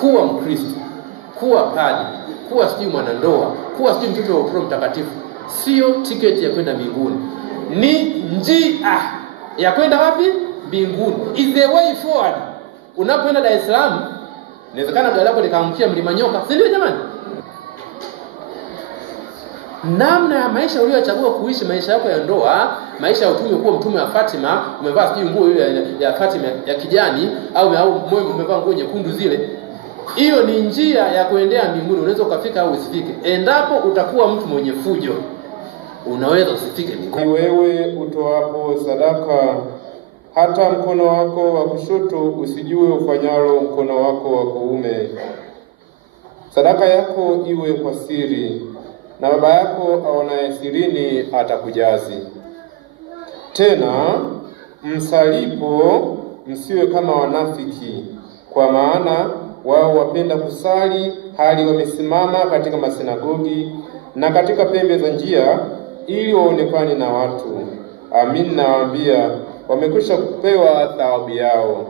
kuwa Mkristo, kuwa padri, kuwa sijui mwanandoa, kuwa sijui mtoto wa Roho Mtakatifu sio tiketi ya kwenda mbinguni. Ni njia ya kwenda wapi? Mbinguni. Is the way forward. Unapoenda Dar es Salaam, inawezekana gari lako likaangukia mlima Nyoka, si ndio jamani? Namna ya maisha uliyochagua kuishi maisha yako ya ndoa, maisha ya utume, kuwa mtume wa Fatima, umevaa sijui nguo ile ya Fatima ya kijani au moyo umevaa nguo nyekundu zile. Hiyo ni njia ya kuendea mbinguni. Unaweza ukafika au usifike. Endapo utakuwa mtu mwenye fujo, unaweza usifike mbinguni. Wewe utoapo sadaka, hata mkono wako wa kushoto usijue ufanyalo mkono wako wa kuume. Sadaka yako iwe kwa siri, na Baba yako aonaye sirini atakujazi. Tena msalipo msiwe kama wanafiki, kwa maana wao wapenda kusali hali wamesimama katika masinagogi na katika pembe za njia, ili waonekane na watu. Amin, nawaambia, wamekwisha kupewa thawabu yao.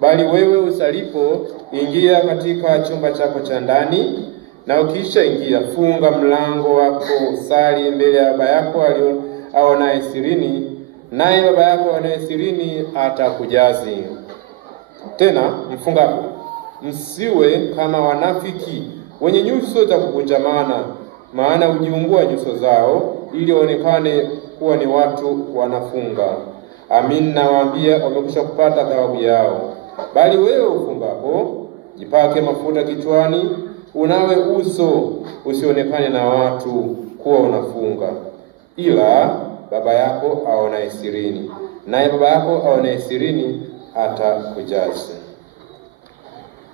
Bali wewe usalipo, ingia katika chumba chako cha ndani, na ukisha ingia, funga mlango wako, usali mbele ya Baba yako aonaye sirini, naye Baba yako aonaye sirini atakujazi. Tena mfungapo, msiwe kama wanafiki wenye nyuso za kukunjamana, maana hujiungua nyuso zao ili waonekane kuwa ni watu wanafunga. Amin, nawaambia, wamekwisha kupata thawabu yao. Bali wewe ufungapo, jipake mafuta kichwani, unawe uso, usionekane na watu kuwa unafunga, ila Baba yako aonaye sirini, naye Baba yako aonaye sirini atakujazi.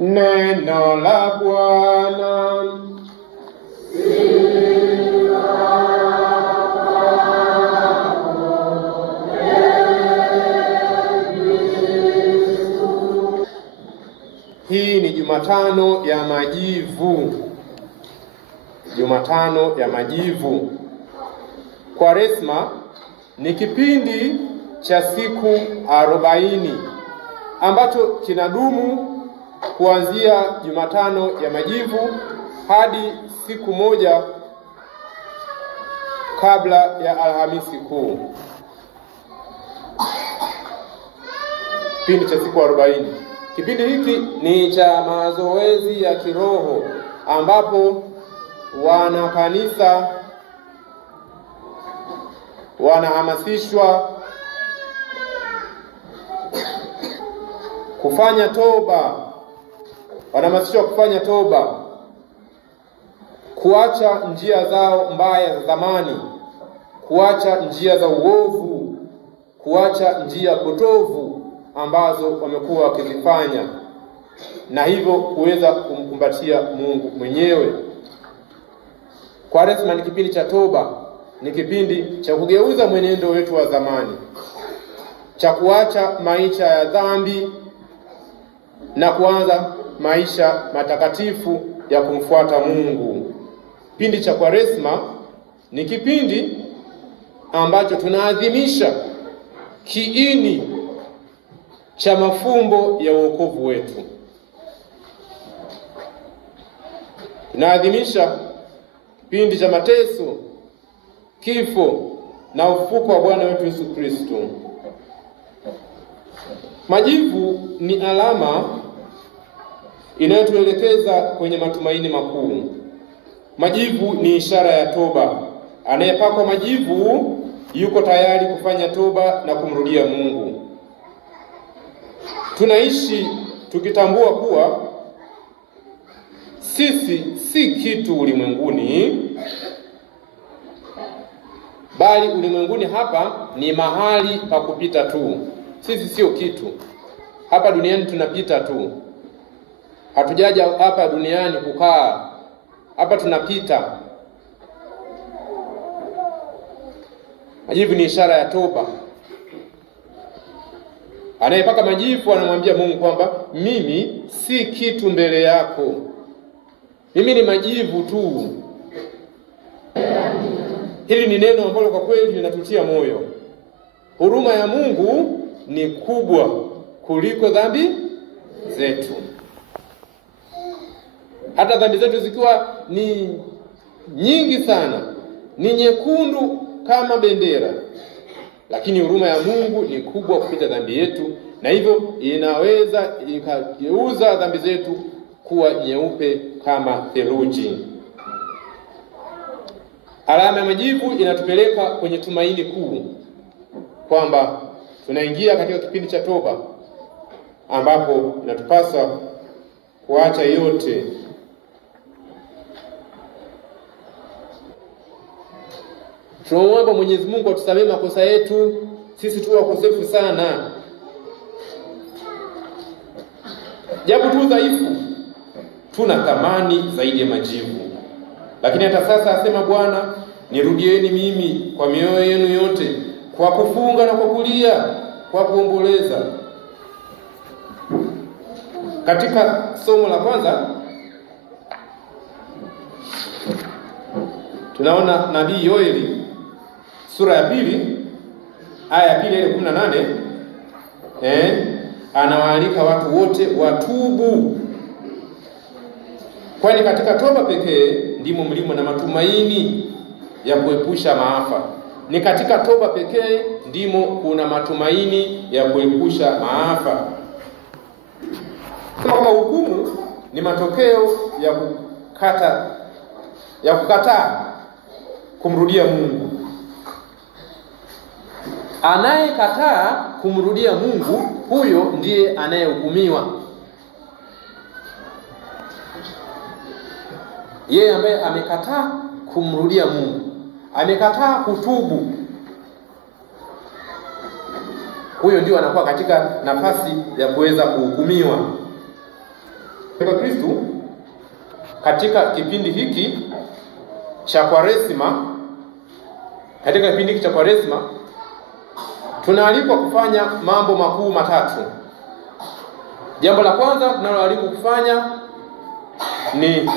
Neno la Bwana. Hii ni Jumatano ya Majivu. Jumatano ya Majivu. Kwaresma ni kipindi cha siku 40 ambacho kinadumu kuanzia Jumatano ya Majivu hadi siku moja kabla ya Alhamisi Kuu. Kipindi cha siku 40. Kipindi hiki ni cha mazoezi ya kiroho ambapo wana kanisa wanahamasishwa kufanya toba. Wanahamasishwa kufanya toba, kuacha njia zao mbaya za zamani, kuacha njia za uovu, kuacha njia potovu ambazo wamekuwa wakizifanya, na hivyo kuweza kumkumbatia Mungu mwenyewe. Kwaresma ni kipindi cha toba, ni kipindi cha kugeuza mwenendo wetu wa zamani, cha kuacha maisha ya dhambi na kuanza maisha matakatifu ya kumfuata Mungu. Kipindi cha Kwaresma ni kipindi ambacho tunaadhimisha kiini cha mafumbo ya wokovu wetu. Tunaadhimisha kipindi cha mateso, kifo na ufufuko wa Bwana wetu Yesu Kristo. Majivu ni alama inayotuelekeza kwenye matumaini makuu. Majivu ni ishara ya toba. Anayepakwa majivu yuko tayari kufanya toba na kumrudia Mungu. Tunaishi tukitambua kuwa sisi si kitu ulimwenguni, bali ulimwenguni hapa ni mahali pa kupita tu. Sisi sio kitu. Hapa duniani tunapita tu. Hatujaja hapa duniani kukaa. Hapa tunapita. Majivu ni ishara ya toba. Anayepaka majivu anamwambia Mungu kwamba mimi si kitu mbele yako. Mimi ni majivu tu. Hili ni neno ambalo kwa kweli linatutia moyo. Huruma ya Mungu ni kubwa kuliko dhambi zetu. hata dhambi zetu zikiwa ni nyingi sana, ni nyekundu kama bendera, lakini huruma ya Mungu ni kubwa kupita dhambi yetu, na hivyo inaweza ikageuza dhambi zetu kuwa nyeupe kama theluji. Alama ya majivu inatupeleka kwenye tumaini kuu kwamba tunaingia katika kipindi cha toba, ambapo inatupasa kuacha yote. Tunaomba Mwenyezi Mungu atusamehe makosa yetu, sisi tu wakosefu sana. Japo tu dhaifu, tuna thamani zaidi ya majivu. Lakini hata sasa asema Bwana, nirudieni mimi kwa mioyo yenu yote, kwa kufunga na kwa kulia, kwa kuomboleza. Katika somo la kwanza tunaona nabii Yoeli sura ya 2 aya ya 2 ile 18, anawaalika watu wote watubu, kwani katika toba pekee ndimo mlimo na matumaini ya kuepusha maafa. Ni katika toba pekee ndimo kuna matumaini ya kuepusha maafa. Kama hukumu ni matokeo ya kukataa kumrudia Mungu. Anayekataa kumrudia Mungu, huyo ndiye anayehukumiwa. Yeye ambaye amekataa kumrudia Mungu, amekataa kutubu, huyo ndio anakuwa katika nafasi ya kuweza kuhukumiwa. Kwa Kristo, katika kipindi hiki cha Kwaresma, tunaalikwa kufanya mambo makuu matatu. Jambo la kwanza tunaloalikwa kufanya ni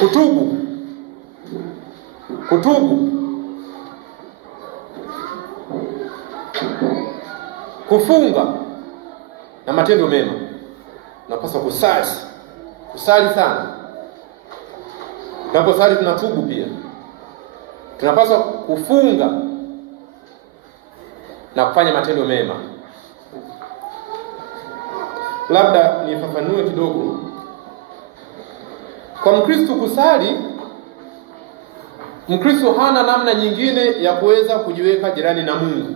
kutubu, kufunga na matendo mema. Tunapaswa kusali sana. Tunaposali tunatubu pia. Tunapaswa kufunga na kufanya matendo mema. Labda nifafanue kidogo. Kwa Mkristo kusali, Mkristo hana namna nyingine ya kuweza kujiweka jirani na Mungu.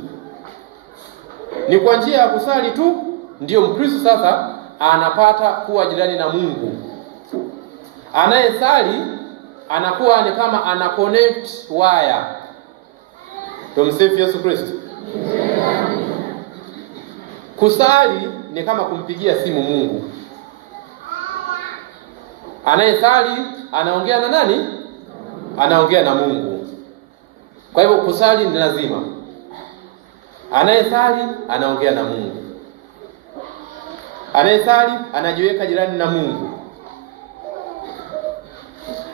Ni kwa njia ya kusali tu ndio Mkristo sasa anapata kuwa jirani na Mungu. Anayesali anakuwa ni kama ana connect wire. Tumsifu Yesu Kristo. Kusali ni kama kumpigia simu Mungu. Anayesali anaongea na nani? Anaongea na Mungu. Kwa hivyo kusali ni lazima. Anayesali anaongea na Mungu. Anayesali anajiweka jirani na Mungu.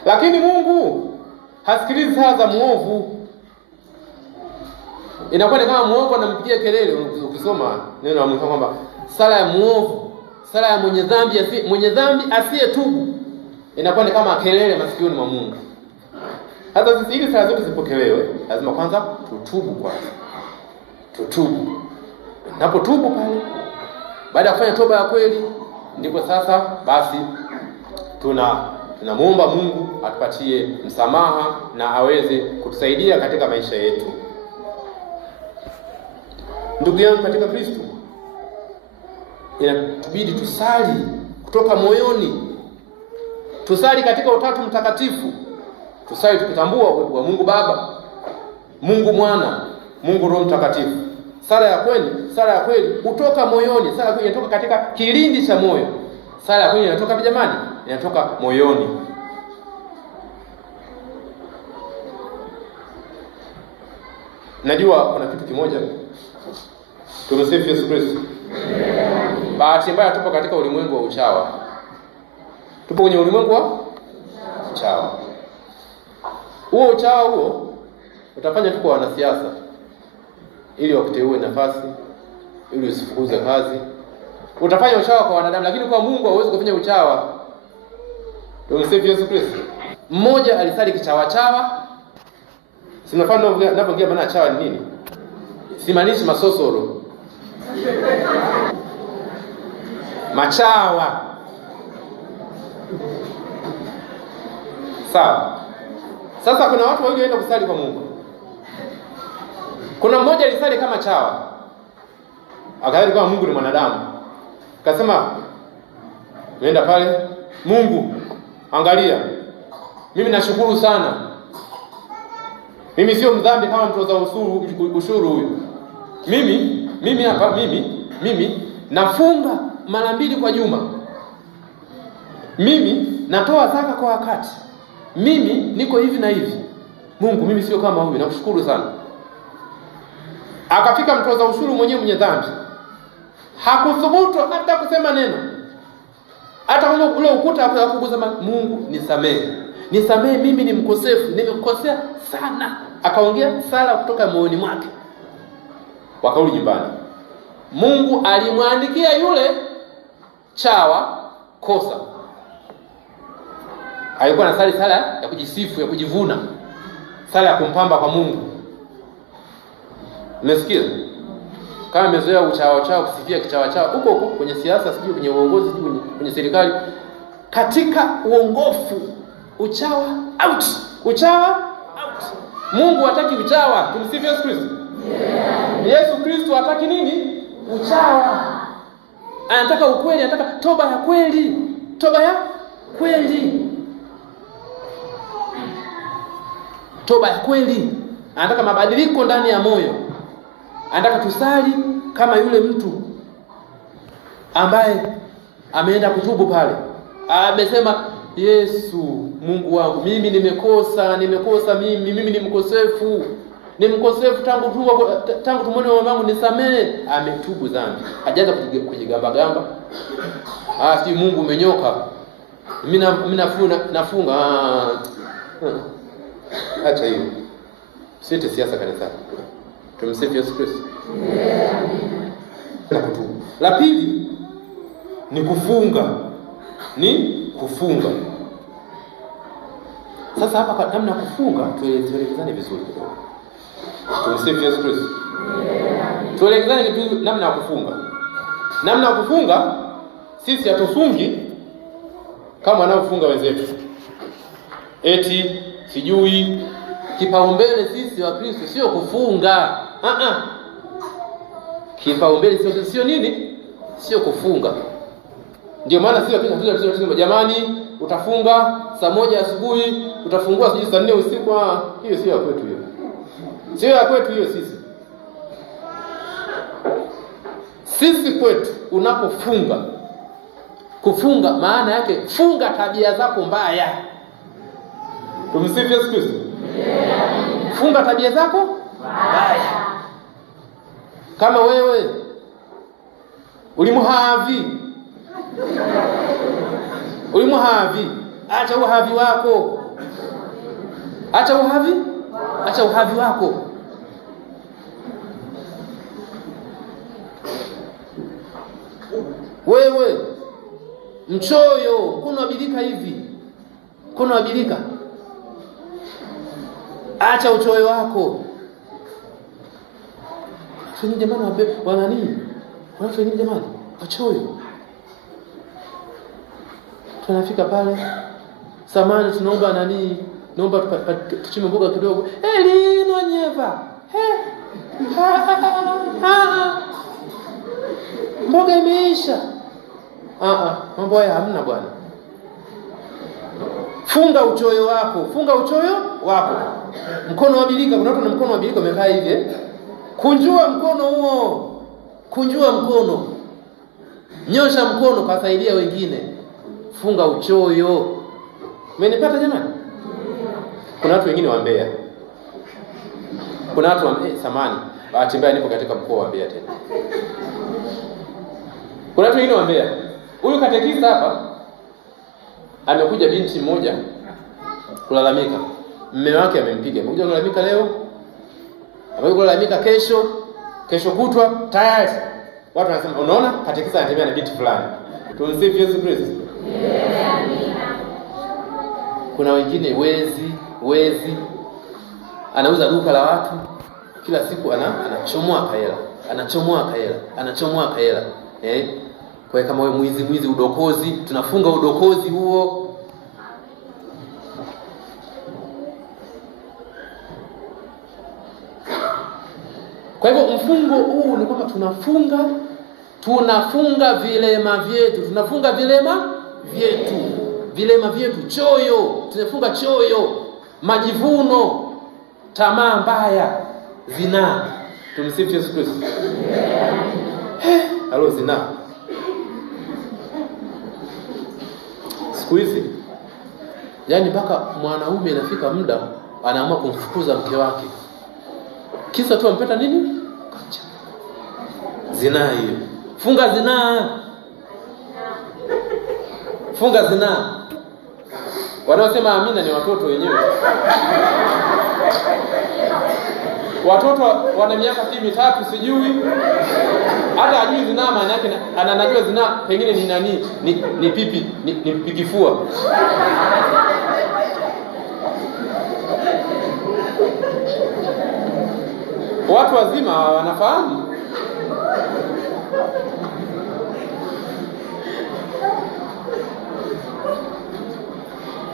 Lakini Mungu hasikilizi sala za muovu. Inakuwa ni kama muovu anampigia kelele. Ukisoma neno la Mungu kwamba sala ya muovu, sala ya mwenye dhambi asiyetubu, inakuwa ni kama kelele masikioni mwa Mungu. Hata sisi ili sala zote zipokelewe, lazima kwanza tutubu kwanza. Tutubu. Napotubu pale, baada ya kufanya toba ya kweli, ndipo sasa basi tunamuomba Mungu atupatie msamaha na aweze kutusaidia katika maisha yetu. Ndugu yangu katika Kristo, inatubidi tusali kutoka moyoni. Tusali katika Utatu Mtakatifu. Tusali tukitambua uwepo wa Mungu Baba, Mungu Mwana, Mungu Roho Mtakatifu. Sala ya kweli kutoka moyoni. Sala ya kweli inatoka katika kilindi cha moyo. Sala ya kweli inatoka jamani, inatoka moyoni. Najua kuna kitu kimoja. Tumsifu Yesu Kristo. Bahati mbaya tupo katika ulimwengu wa uchawa. Tupo kwenye ulimwengu wa uchawa. Huo uchawa huo utafanya tu kwa wanasiasa ili wakuteue nafasi, ili usifukuze kazi, Utafanya uchawa kwa wanadamu, lakini kwa Mungu hauwezi kufanya uchawa. Tumsifu Yesu Kristo. Mmoja alisali kichawa. Sinafahamu ninapoongea maana chawa ni nini? Simaanishi masosoro. Machawa. Sawa. Sasa kuna watu wawili waenda kusali kwa Mungu. Kuna mmoja alisali kama chawa. Akaenda kwa Mungu ni mwanadamu. Akasema, "Nenda pale, Mungu, angalia. Mimi nashukuru sana. Mimi sio mdhambi kama mtoza ushuru huyu. Mimi hapa nafunga mara 2 kwa juma. Mimi natoa zaka kwa wakati. Mimi niko hivi na hivi. Mungu, mimi sio kama huyu, nakushukuru sana." Akafika mtoza ushuru mwenyewe mwenye dhambi. Hakuthubutu hata kusema neno. Hata ule ukuta akakuguza, "Mungu, nisamehe. Nisamehe, mimi ni mkosefu, nimekosea sana." Akaongea sala kutoka moyoni mwake. Wakarudi nyumbani. Mungu alimwandikia yule chawa kosa. Alikuwa anasali sala ya kujisifu, ya kujivuna. Sala ya kumpamba kwa Mungu. Umesikia? Kama mezoea uchawa kusifia kichawa huko kwenye siasa, sijui kwenye uongozi, sijui kwenye serikali, katika uongofu, uchawa out. Mungu hataki uchawa. Tumsifu Yesu Kristo. Yesu Kristo hataki nini? Uchawa. Anataka ukweli, anataka toba ya kweli. Toba ya kweli. Anataka mabadiliko ndani ya moyo. Anataka tusali kama yule mtu ambaye ameenda kutubu pale. Amesema, "Yesu, Mungu wangu, mimi nimekosa mimi ni mkosefu. Ni mkosefu tangu tumoni wa mamangu, nisamee." Ametubu dhambi. Hajaanza kujigamba. Si Mungu umenyoka. Mimi nafunga. Acha hiyo. Sisi siasa kanisa. Tumsifu Yesu Kristo. Na kutubu. La pili ni kufunga. Sasa hapa kwa namna kufunga tuelekezane vizuri. Tumsifu Yesu Kristo. Tuelekezane kitu namna ya kufunga. Namna ya kufunga, sisi hatufungi kama wanaofunga wenzetu. Eti sijui kipaumbele sisi wa Kristo sio kufunga. Kipaumbele sio nini? Sio kufunga. Ndio maana sisi tunasema, jamani, utafunga saa 1 asubuhi, utafungua sijui saa 4 usiku. Hiyo sio ya kwetu hiyo. Sio ya kwetu hiyo sisi. Sisi kwetu unapofunga, kufunga maana yake funga tabia zako mbaya. Tumsifu Yesu Kristo. Funga tabia zako mbaya. Kama wewe ulimuhavi, acha uhavi wako. Acha uhavi wako. Wewe mchoyo, mkono wabilika hivi. Acha uchoyo wako. Fanyeni jamani, wanafanyeni jamani, wachoyo. Tunafika pale, samani tunaomba naomba tuchime mboga kidogo. Lino nyeva. Mboga imeisha. Mambo haya hamna bwana. Funga uchoyo wako. Mkono wabilika, kuna watu na mkono wabilika umekaa hivi. Kunjua mkono huo. Nyosha mkono kasaidia wengine. Funga uchoyo. Umenipata jamani? Kuna watu wengine wa Mbeya. Kuna watu wa samani. Bahati mbaya nipo katika mkoa wa Mbeya tena. Kuna watu wengine wa Mbeya. Huyu katekista hapa amekuja binti mmoja kulalamika. Mume wake amempiga. Amekuja kulalamika leo. Amekuja kulalamika kesho kutwa tayari. Watu wanasema unaona katekista anatembea na binti fulani. Tumsifu Yesu Kristo. Kuna wengine wezi anauza duka la watu, kila siku anachomoa kaela. Kwa hiyo kama wewe mwizi udokozi, tunafunga udokozi huo. Kwa hivyo mfungo huu ni kwamba tunafunga vilema vyetu, choyo, tunafunga choyo, majivuno, tamaa mbaya, zinaa. Tumsifu Yesu Kristo. Halo zinaa. Siku hizi yaani mpaka mwanaume inafika muda anaamua kumfukuza mke wake. Kisa tu ampeta nini? Kacha. Zinaa hiyo. Funga zinaa. Wanaosema amina ni watoto wenyewe. Watoto wana miaka 3 sijui. Hata ajui zinaa maana yake, anajua zinaa pengine ni nani? Ni pipi, ni pikifua. Watu wazima wanafahamu.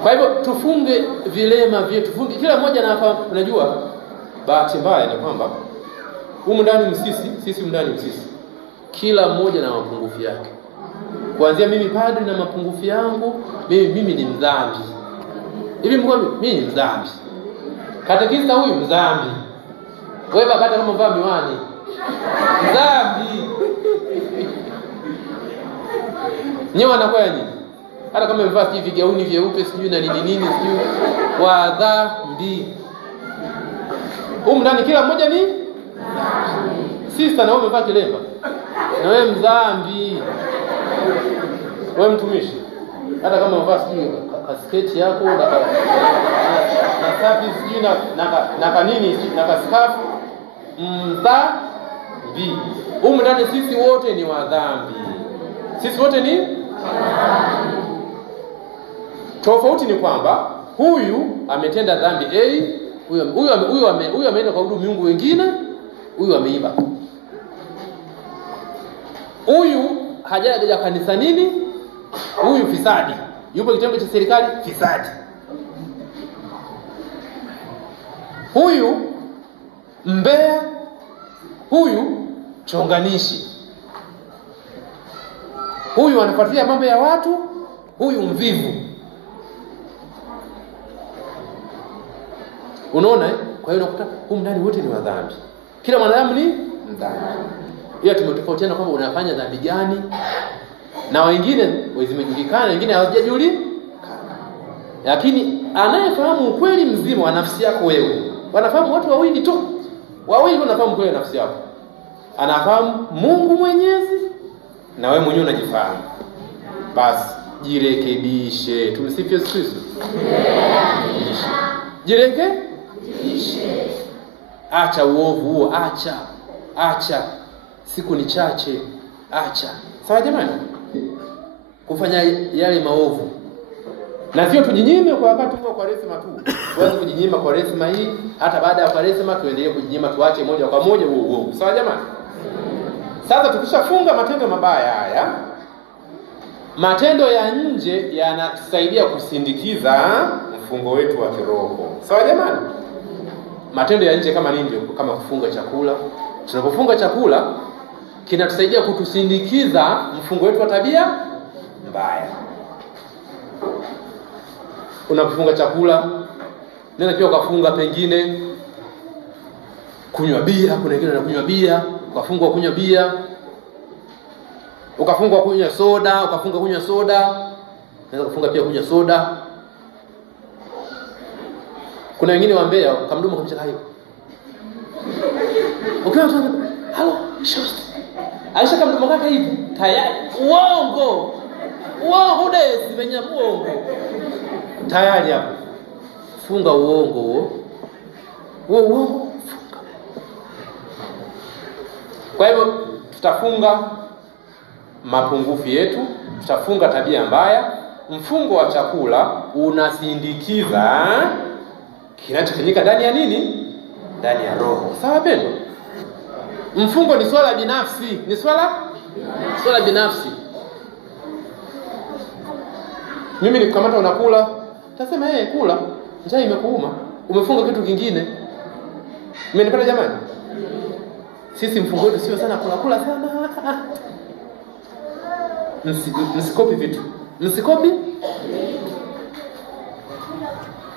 Kwa hivyo tufunge vilema vyetu, tufunge kila mmoja anafahamu. Unajua bahati mbaya ni kwamba humu ndani sisi ndani msisi. Kila mmoja na mapungufu yake. Kuanzia mimi padri na mapungufu yangu, mimi ni mdhambi. Hivi mimi ni mdhambi. Katekista huyu mdhambi. Wewe baba hata kama umevaa miwani, mdhambi. Nyewe anakuwa nini? Hata kama umevaa hivi gauni vyeupe sijui na nini sijui, wa dhambi. Ndani kila mmoja ni sister, na wewe umevaa kilemba, na wewe mdhambi. Wewe mtumishi, hata kama umevaa sijui kasketi yako na safi sijui na kanini na kaskafu, mdhambi. Ndani sisi wote ni wadhambi. Sisi wote ni wadhambi. Tofauti ni kwamba huyu ametenda dhambi A, huyu ameenda kwa miungu wengine, huyu ameiba. Huyu hajaja kanisa nini? Huyu fisadi. Yupo kitengo cha serikali, fisadi. Huyu mbea, huyu chonganishi. Huyu anafuatilia mambo ya watu, huyu mvivu. Unaona Kwa hiyo unakuta humu ndani wote ni wadhambi. Kila mwanadamu ni mdhambi. Ila tumetofautiana kwamba unafanya dhambi gani. Na wengine zimejulikana, wengine hawajajulikana. Lakini anayefahamu ukweli mzima wa nafsi yako wewe. Wanafahamu watu wawili tu. Wawili wanafahamu ukweli wa nafsi yako. Anafahamu Mungu Mwenyezi na wewe mwenyewe unajifahamu. Basi jirekebishe. Tumsifu Yesu Kristo. Jirekebishe. Acha uovu huo, acha. Siku ni chache, acha. Sawa jamani? Kufanya yale maovu. Na sio tujinyime kwa wakati huo kwa resima tu. Tuanze kujinyima kwa resima hii, hata baada ya kwa resima tuendelee kujinyima, tuache moja kwa moja huo uovu. Sawa jamani? Sasa tukishafunga matendo mabaya haya, matendo ya nje yanasaidia kusindikiza mfungo wetu wa kiroho. Sawa jamani? Matendo ya nje kama nini? Kama kufunga chakula. Tunapofunga chakula kinatusaidia kutusindikiza mfungo wetu wa tabia mbaya. Unapofunga chakula, nenda pia ukafunga pengine kunywa bia, kuna wengine wanakunywa bia, ukafungwa kunywa bia. Ukafungwa kunywa soda, ukafunga kunywa soda. Naweza kufunga pia kunywa soda. Kuna wengine waambia kamdomo kumcheka hiyo. Ukiwa tu halo, shost. Aisha kamdomo kaka hivi, tayari. Uongo desi menya uongo. Tayari hapo. Funga uongo huo. Uongo funga. Kwa hivyo tutafunga mapungufu yetu, tutafunga tabia mbaya. Mfungo wa chakula unasindikiza kinachofanyika ndani ya nini? Ndani ya roho. Sawa pendo? Mfungo ni swala binafsi, ni swala binafsi. Mimi nikikamata unakula, utasema kula, njaa imekuuma, umefunga kitu kingine. Mmenipata jamani? Sisi mfungo wetu sio sana kula sana. Msikopi vitu. Msikopi.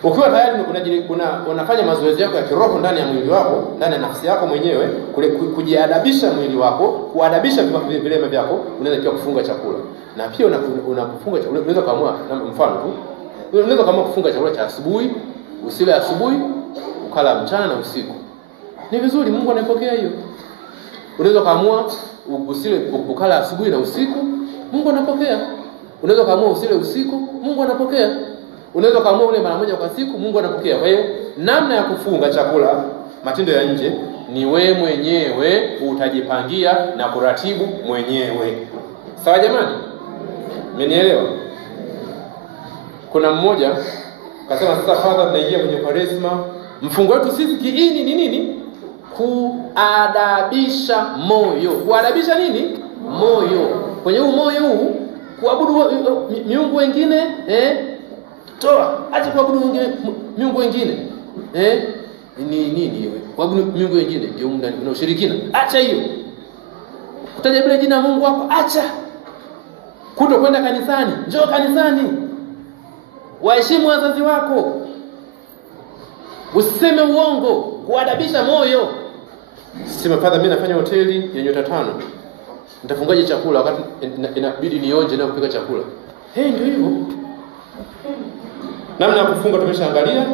Ukiwa tayari unafanya mazoezi yako ya kiroho ndani ya mwili wako, ndani ya nafsi yako mwenyewe, kujiadabisha mwili wako, kuadabisha vilema vyako, unaweza pia kufunga chakula. Na pia unapofunga chakula, unaweza kaamua, mfano tu, unaweza kaamua kufunga chakula cha asubuhi, usile asubuhi, ukala mchana na usiku. Ni vizuri, Mungu anapokea hiyo. Unaweza kaamua usile ukala asubuhi na usiku, Mungu anapokea. Unaweza kaamua usile usiku, Mungu anapokea. Unaweza kaamua ule mara moja kwa siku, Mungu anapokea. Kwa hiyo namna ya kufunga chakula, matendo ya nje, ni wewe mwenyewe utajipangia na kuratibu mwenyewe. Sawa jamani? Mmenielewa? Kuna mmoja kasema sasa Father, tunaingia kwenye Kwaresma. Mfungo wetu sisi kiini ni nini? Kuadabisha moyo. Kuadabisha nini? Moyo. Kwenye huu moyo huu kuabudu miungu wengine, toa, acha kuabudu miungu wengine. Ni nini wewe? Kuabudu miungu wengine ndio ndani kuna ushirikina. Acha hiyo. Kutaja bila jina Mungu wako, acha. Kutokwenda kanisani, njoo kanisani. Waheshimu wazazi wako. Usiseme uongo, kuadabisha moyo. Sema Father, mimi nafanya hoteli ya nyota 5. Nitafungaje chakula wakati inabidi nionje na kupika chakula? Ndio hivyo. Namna ya kufunga tumeshaangalia.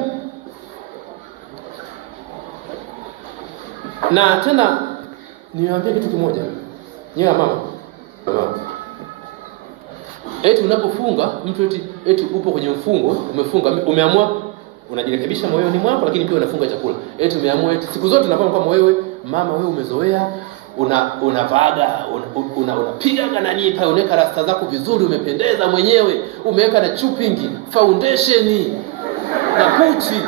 Na tena niwaambie kitu kimoja. Nyewe mama. Unapofunga, mtu eti upo kwenye mfungo, umefunga, umeamua unajirekebisha moyoni mwako, lakini pia unafunga chakula. Umeamua siku zote unafahamu kama wewe mama, wewe umezoea unavaga unapiga nani pale, unaweka rasta zako vizuri, umependeza mwenyewe, umeweka na chupingi, foundation na kuchi.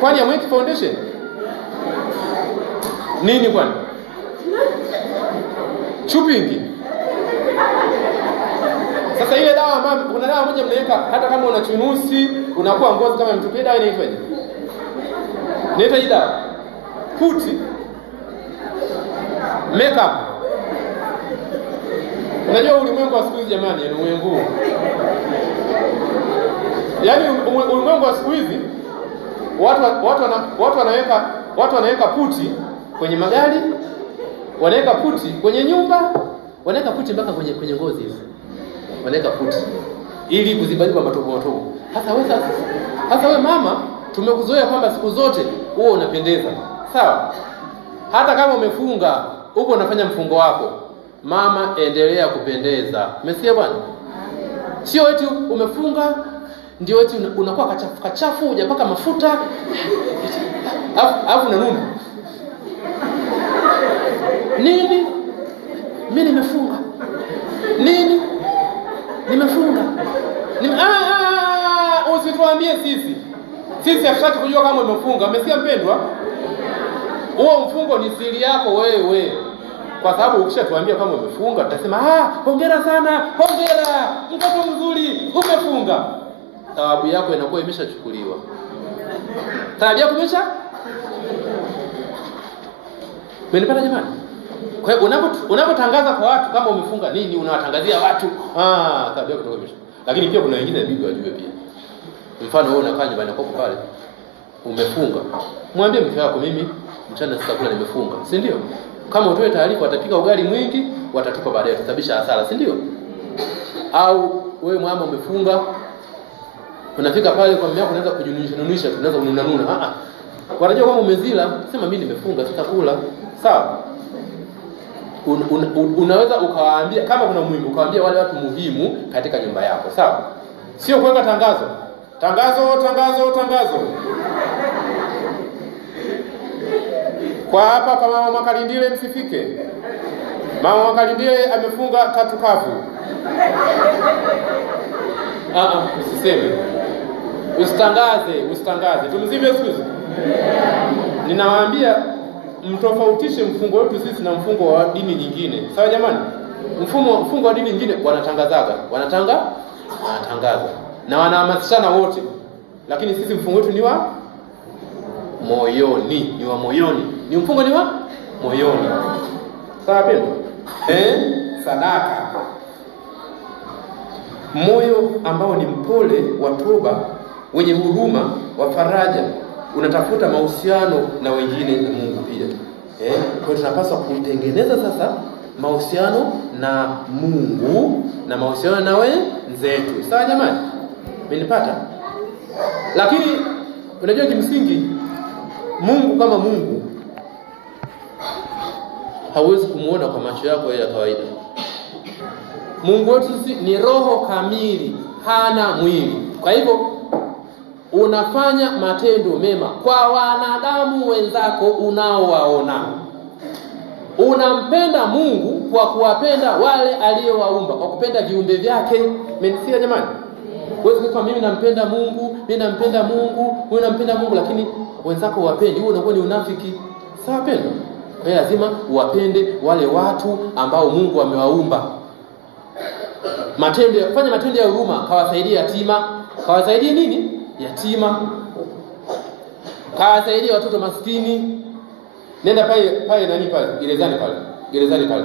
Kwani amweki foundation? Nini kwani? Chupingi. Sasa ile dawa ambayo kuna dawa moja mnaweka hata kama una chunusi, unakuwa ngozi kama mtu, dawa inaitwaje? Neta hii dawa. Puti. Makeup. Unajua ulimwengu wa siku hizi jamani, ni ulimwengu. Yaani ulimwengu wa siku hizi watu wanaweka puti kwenye magari, wanaweka puti kwenye nyumba, wanaweka puti mpaka kwenye ngozi hizo. Wanaweka puti ili kuzibadilisha matobo. Sasa wewe mama, tumekuzoea kwamba siku zote wewe unapendeza. Sawa? Hata kama umefunga, uko unafanya mfungo wako, mama, endelea kupendeza. Umesikia bwana? Sio eti umefunga ndio eti unakuwa kachafu hujapaka mafuta. Alafu unanuna. Nini? Mimi nimefunga. Nini? Nimefunga. Usituambie sisi. Sisi hatutaki kujua kama umefunga. Umesikia mpendwa? Huo mfungo ni siri yako wewe. Kwa sababu ukishatuambia kama umefunga, tutasema hongera sana, hongera, mtoto mzuri, umefunga. Thawabu yako inakuwa imeshachukuliwa. Thawabu yako Umenipata jamani? Kwa hiyo unapotangaza kwa watu kama umefunga nini, unawatangazia watu, thawabu yako itakuwa imesha. Lakini pia kuna wengine bibi wajue pia. Mfano wewe unakaa nyumbani kwako pale, umefunga. Mwambie mke wako, mimi mchana sitakula, nimefunga. Si ndio? Kama utoe taarifa, watapika ugali mwingi, watatupa baadaye, tutabisha hasara, si ndio? Au wewe mama umefunga, unafika pale kwa mume wako, unaanza kujinunisha, tunaanza kununanuna. Wanajua kama umezila, sema mimi nimefunga, sitakula. Sawa? Unaweza ukawaambia kama kuna muhimu, ukawaambia wale watu muhimu katika nyumba yako. Sawa? Sio kuweka tangazo. Kwa hapa kama mama Kalindile msifike. Mama Kalindile amefunga 3 kavu. Usiseme. Usitangaze. Tumsifu Yesu Kristo. Ninawaambia mtofautishe mfungo wetu sisi na mfungo wa dini nyingine. Sawa jamani? Mfungo wa dini nyingine wanatangaza. Na wanahamasishana wote. Lakini sisi mfungo wetu ni wa moyoni, Ni mfungo ni wa moyoni. Sawa pendo? Sadaka. Moyo ambao ni mpole, wa toba, wenye huruma, wa faraja, unatafuta mahusiano na wengine na Mungu pia. Kwa hiyo tunapaswa kutengeneza sasa mahusiano na Mungu na mahusiano na wenzetu. Sawa jamani? Mmenipata? Lakini unajua kimsingi Mungu kama Mungu hauwezi kumuona kwa macho yako ya kawaida. Mungu wetu ni roho kamili, hana mwili. Kwa hivyo unafanya matendo mema kwa wanadamu wenzako unaowaona. Unampenda Mungu kwa kuwapenda wale aliowaumba, kwa kupenda viumbe vyake. Mmenisikia jamani? Wewe kama mimi nampenda Mungu, wewe unampenda Mungu lakini wenzako wapendi, huo unakuwa ni unafiki. Sawa pendo? Kwa hiyo lazima uwapende wale watu ambao Mungu amewaumba. Fanya matendo ya huruma, kawasaidie yatima. Kawasaidie nini? Yatima. Kawasaidie watoto maskini. Nenda pale nani pale? Gerezani pale.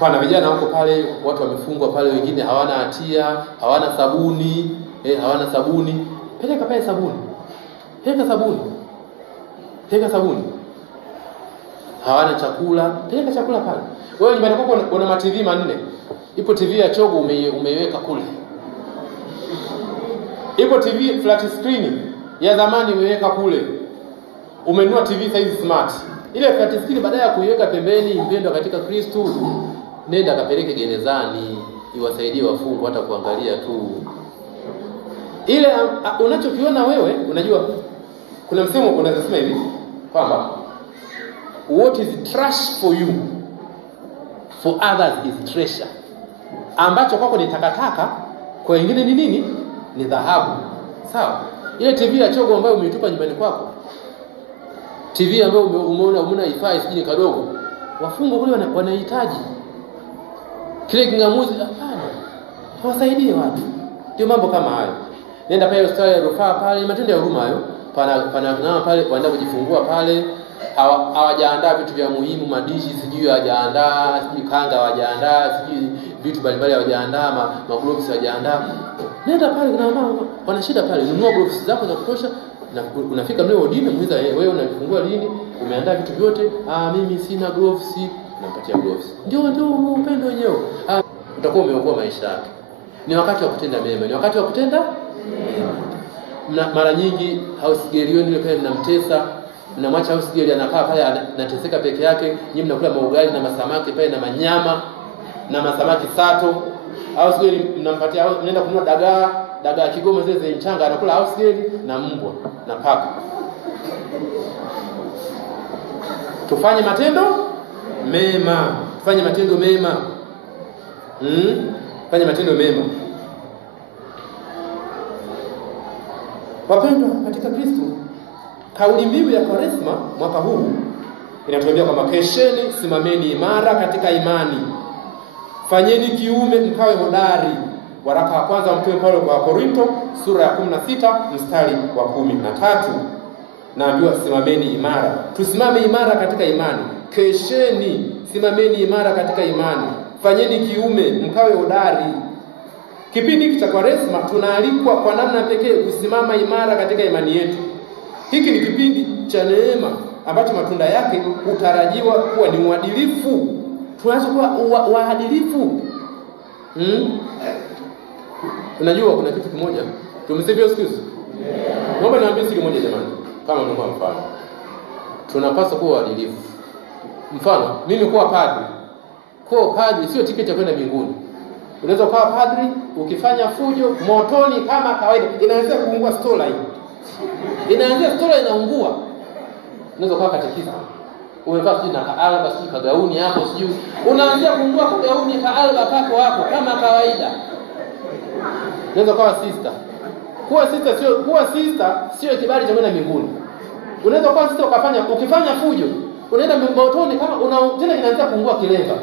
Pana vijana huko pale, watu wamefungwa pale, wengine hawana hatia, hawana sabuni. Peleka pale sabuni. Peleka sabuni. Hawana chakula, peleka chakula pale. Wewe nyumbani kwako una TV 4. Ipo TV ya chogo umeiweka kule. Ipo TV flat screen ya zamani umeiweka kule. Umenunua TV size smart. Ile flat screen baada ya kuiweka pembeni, mpendwa katika Kristo, nenda kapeleke gerezani, iwasaidie wafungwa hata kuangalia tu. Ile unachokiona wewe, unajua kuna msemo unasema hivi kwamba what is trash for you, for others is treasure. Ambacho kwako ni takataka, kwa wengine ni nini? Ni dhahabu. Sawa? Ile TV ya chogo ambayo umeitupa nyumbani kwako, TV ambayo umeona ifai sijini kadogo, wafungwa kule wanahitaji. Kile kingamuzi hapana. Tuwasaidie watu. Ndio mambo kama hayo. Nenda pale hospitali ya rufaa pale, matendo ya huruma hayo. Pana pale waenda kujifungua pale. Hawajaandaa vitu vya muhimu, madishi sijui hawajaandaa, sijui kanga hawajaandaa, sijui vitu mbalimbali hawajaandaa, magloves hawajaandaa. Nenda pale kuna mama wana shida pale, nunua gloves zako za kutosha na unafika mleo odini, muuliza wewe unafungua lini? Umeandaa vitu vyote? Mimi sina gloves. Nampatia gloves. Ndio upendo wenyewe. Utakuwa umeokoa maisha yake. Ni wakati wa kutenda mema. Mara nyingi house girl yoni ile pale mnamtesa, mnamwacha house girl anakaa pale anateseka peke yake, nyinyi mnakula maugali na masamaki pale na manyama na masamaki sato. House girl mnampatia, mnaenda kununua dagaa Kigoma zile mchanga, anakula house girl na mbwa na paka. Tufanye matendo mema. Fanya matendo mema. Fanya matendo mema. Wapendwa katika Kristo, kauli mbiu ya Kwaresma mwaka huu inatuambia kwamba kesheni, simameni imara katika imani. Fanyeni kiume mkawe hodari. Waraka wa kwanza Mtume Paulo kwa Korinto sura ya 16 mstari wa 13. Naambiwa simameni imara. Tusimame imara katika imani. Kesheni, simameni imara katika imani. Fanyeni kiume mkawe hodari. Kipindi cha Kwaresma tunaalikwa kwa namna pekee kusimama imara katika imani yetu. Hiki ni kipindi cha neema ambacho matunda yake hutarajiwa kuwa ni uadilifu. Tunachukua waadilifu. Unajua kuna kitu kimoja. Tumsifie Yesu Kristo. Naomba niwaambie siri moja jamani. Kama ndio mfano. Tunapaswa kuwa waadilifu. Mfano, mimi kuwa padri. Kuwa padri sio tiketi ya kwenda mbinguni. Unaweza kuwa padri ukifanya fujo motoni kama kawaida, inaanza kuungua stola hii. Inaungua. Unaweza kuwa katekista. Umevaa sijui na kaalba sijui kagauni hapo sijui. Unaanzia kuungua kagauni kaalba kako hapo kama kawaida. Unaweza kuwa sister. Kuwa sister sio kibali cha kwenda mbinguni. Unaweza kuwa sister ukifanya fujo, unaenda motoni kama tena kinaanza kuungua kilemba.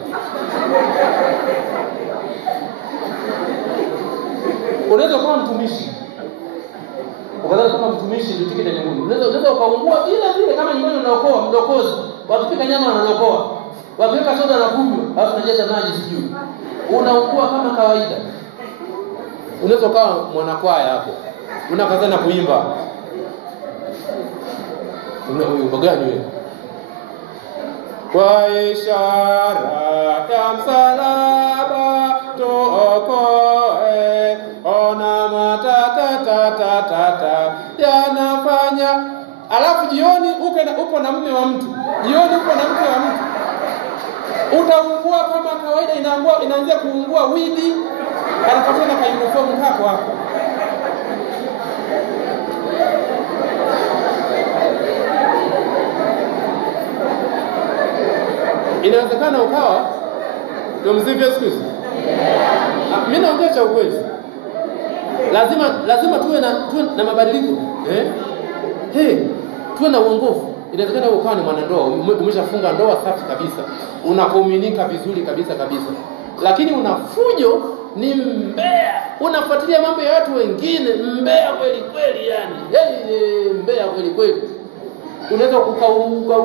Unaweza kuwa mtumishi. Ukadhani kama mtumishi ndio tiketi ya mbinguni. Unaweza ukaungua vile kama nyumbani unaokoa mdokozi. Wakipika nyama wanaokoa. Wakiweka soda na kunywa, alafu unajaza maji sijui. Unaungua kama kawaida. Unaweza kuwa mwanakwaya hapo. Unakazana kuimba. Wimbo gani wewe? Kwa ishara ya msalaba tuokoe, ona matata yanafanya. Alafu jioni upo na mume wa mtu. Utaungua kama kawaida, inaanzia kuungua widi, anakatana kwa uniform kako hapo. Inawezekana ukawa ndio mzivyo siku hizi. Mimi naongea cha ukweli. Lazima tuwe na mabadiliko. Tuwe na uongofu. Inawezekana ukawa ni mwanandoa, umeshafunga ndoa safi kabisa. Unakomunika vizuri kabisa. Lakini unafujo ni mbea. Unafuatilia mambo ya watu wengine, mbea kweli yani. Mbea kweli. Unaweza ukaungua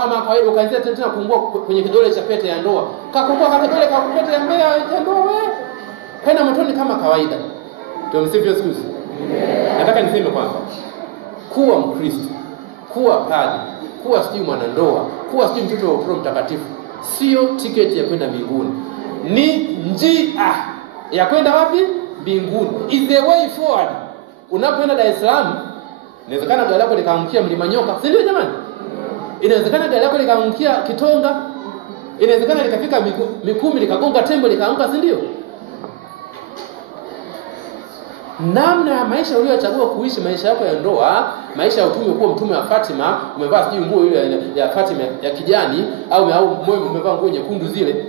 kama kawaida, ukaanzia tena kuungua kwenye kidole cha pete ya ndoa. Kakungua kama kidole cha pete ya mbea ya ndoa wewe. Kana motoni kama kawaida. Ndio msivyo siku hizi. Nataka niseme kwamba kuwa Mkristo, kuwa padri, kuwa sijui mwanandoa, kuwa sijui mtoto wa Roho Mtakatifu sio tiketi ya kwenda mbinguni. Ni njia ya kwenda wapi? Mbinguni. Is the way forward. Unapoenda Dar es Salaam, inawezekana gari lako likaangukia Mlima Nyoka, si ndio jamani? Inawezekana gari lako likaangukia Kitonga. Inawezekana likafika Mikumi likagonga Tembo likaanguka, si ndio? Namna ya maisha uliyochagua kuishi maisha yako ya ndoa, maisha ya utume, kuwa mtume wa Fatima, umevaa sijui nguo ile ya Fatima ya kijani au moyo umevaa nguo nyekundu zile.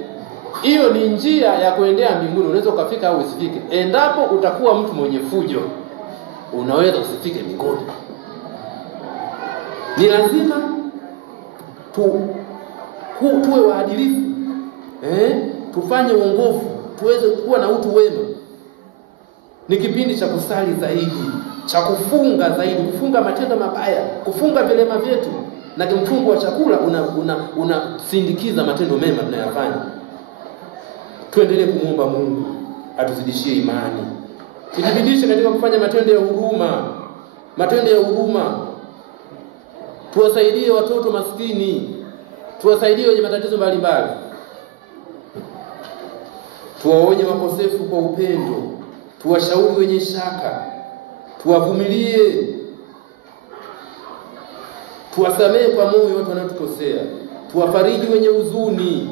Hiyo ni njia ya kuendea mbinguni. Unaweza ukafika au usifike. Endapo utakuwa mtu mwenye fujo, unaweza usifike mbinguni. Ni lazima tuwe waadilifu. Tufanye uongofu, tuweze kuwa na utu wema. Ni kipindi cha kusali zaidi, cha kufunga zaidi, kufunga matendo mabaya, kufunga vilema vyetu, na mfungo wa chakula unasindikiza matendo mema tunayofanya. Tuendelee kumuomba Mungu atuzidishie imani. Tujibidishe katika kufanya matendo ya huruma. Tuwasaidie watoto maskini, tuwasaidie wenye matatizo mbalimbali. Tuwaonye wakosefu kwa upendo, tuwashauri wenye shaka, tuwavumilie, tuwasamehe kwa moyo watu wanaotukosea, tuwafariji wenye huzuni,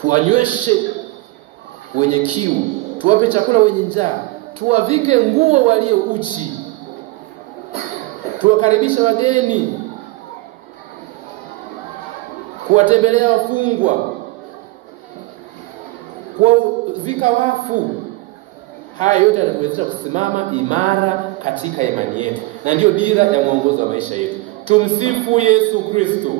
tuwanyweshe wenye kiu, tuwape chakula wenye njaa, tuwavike nguo walio uchi, tuwakaribisha wageni, kuwatembelea wafungwa, kuwazika wafu. Haya yote yanatuwezesha kusimama imara katika imani yetu, na ndiyo dira ya mwongozo wa maisha yetu. Tumsifu Yesu Kristo.